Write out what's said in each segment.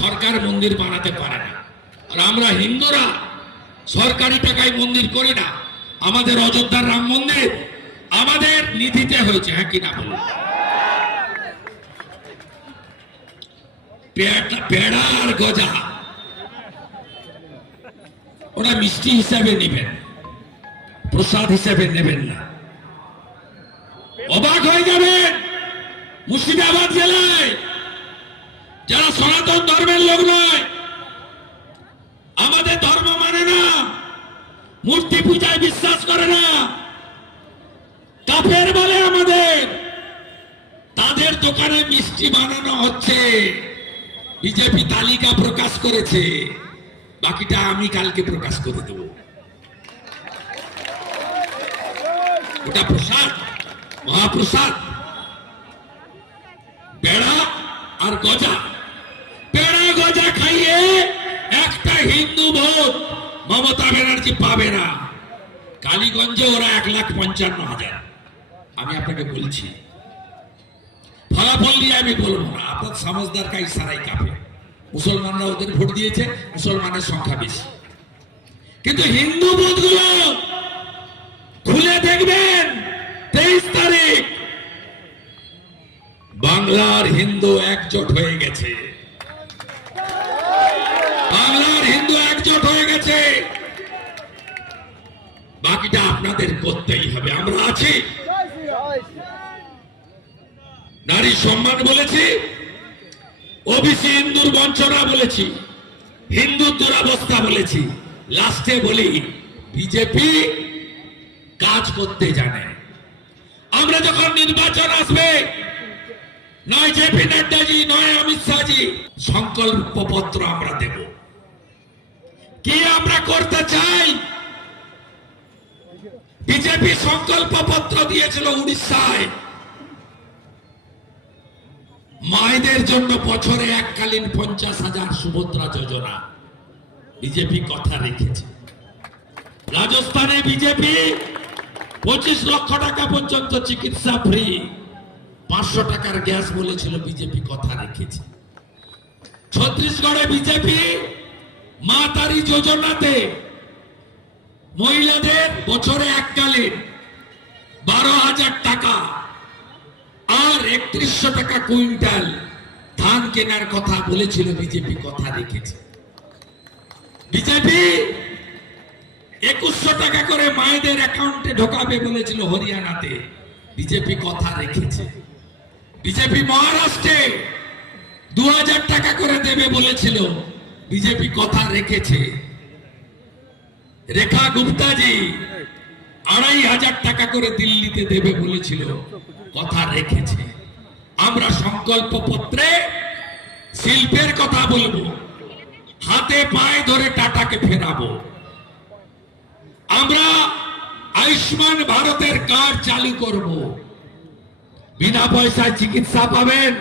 সরকার মন্দির বানাতে পারে না, আর আমরা হিন্দুরা সরকারি টাকায় মন্দির করি না। আমাদের অযোধ্যার রাম মন্দির আমাদের নিধিতে হয়েছে, হ্যাঁ কিনা বলুন? পেড়া আর গজা ওরা মিষ্টি হিসাবে নেবেন, প্রসাদ হিসাবে নেবেন না। অবাক হয়ে যাবেন, মুর্শিদাবাদ জেলায় যারা সনাতন ধর্মের লোক নয়, আমাদের ধর্ম মানে না, মূর্তি পূজায় বিশ্বাস করে না, কাফের বলে আমাদের, তাদের দোকানে মিষ্টি বানানো হচ্ছে। বিজেপি তালিকা প্রকাশ করেছে, বাকিটা আমি কালকে প্রকাশ করে দেব। ওটা প্রসাদ, মহাপ্রসাদ, পেড়া আর গজা। পেড়া গজা খাইয়ে একটা হিন্দু ভোট মমতা ব্যানার্জি পাবে না। কালীগঞ্জে ওরা 1,55,000। আমি আপনাকে বলছি, ফলাফল নিয়ে আমি বলবো না, আপনার সমাজদার কা ইশারাই কাফে। মুসলমানরা ওদের ভোট দিয়েছে, মুসলমানের সংখ্যা বেশি। কিন্তু হিন্দু বুথগুলো খুলে দেখবেন, 23 তারিখ বাংলার হিন্দু একজোট হয়ে গেছে, বাংলার হিন্দু একজোট হয়ে গেছে। বাকিটা আপনাদের করতেই হবে। আমরা আছি, নারী সম্মান বলেছি, ওবিসি হিন্দুর বঞ্চনা বলেছি, হিন্দু দুরাবস্থা বলেছি, লাস্টে বলি বিজেপি কাজ করতে জানে। আমরা যখন নির্বাচন আসবে, নয় জেপি নাড্ডাজি, নয় অমিত শাহজি, সংকল্প পত্র আমরা দেব। কি আমরা করতে চাই? বিজেপি সংকল্প পত্র দিয়েছিল উড়িষ্যায়, মায়েদের জন্য বছরে এককালীন 50,000 সুভদ্রা যোজনা। বিজেপি কথা রেখেছে। রাজস্থানে বিজেপি 25 লক্ষ টাকা পর্যন্ত চিকিৎসা ফ্রি, 500 টাকার গ্যাস বলেছিল, বিজেপি কথা রেখেছে। ছত্তিশগড়ে বিজেপি মা তারি যোজনাতে মহিলাদের বছরে এককালীন 12,000 টাকা আর 3100 টাকা কুইন্টাল ধান কেনার কথা বলেছিল, বিজেপি কথা রেখেছে। বিজেপি 2100 টাকা করে মায়েদের অ্যাকাউন্টে ঢোকাবে বলেছিল হরিয়ানাতে, বিজেপি কথা রেখেছে। বিজেপি মহারাষ্ট্রে 2000 টাকা করে দেবে বলেছিল, বিজেপি কথা রেখেছে। রেখা গুপ্তাজি 2,500 টাকা করে দিল্লিতে দেবে বলেছিল, কথা রেখেছে। আমরা সংকল্প পত্রে শিল্পের কথা বলবো, হাতে পায়ে ধরে টাটাকে ফেরাবো। আমরা আয়ুষ্মান ভারতের কার্ড চালু করব, বিনা পয়সায় চিকিৎসা পাবেন,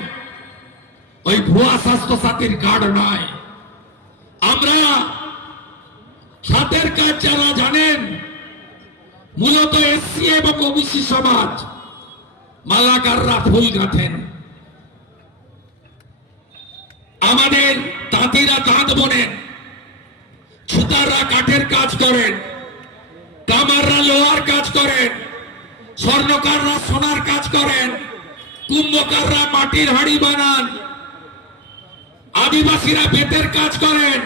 ওই ভুয়া স্বাস্থ্য সাথীর কার্ড নয়। আমরা হাতের কাজ যারা জানেন, মূলত এসসি এবং ওবিসি সমাজ, মালাকাররা ফুল গাঁথেন, আমাদের তাঁতিরা তাঁত বোনেন, ছুতাররা কাঠের কাজ করেন, কামাররা লোহার কাজ করেন, স্বর্ণকাররা সোনার কাজ করেন, কুম্ভকাররা মাটির হাড়ি বানান, আদিবাসীরা বেতের কাজ করেন,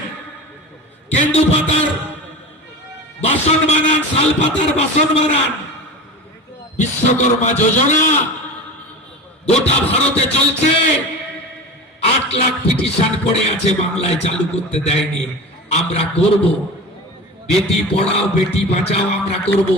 কেন্দু পাতার বাসন বানান, শাল পাতার বাসন বানান। বিশ্বকর্মা যোজনা গোটা ভারতে চলছে, 8 লাখ পিটিশন পড়ে আছে, বাংলায় চালু করতে দেয়নি। আমরা করব, বেটি পড়াও বেটি বাঁচাও আমরা করব।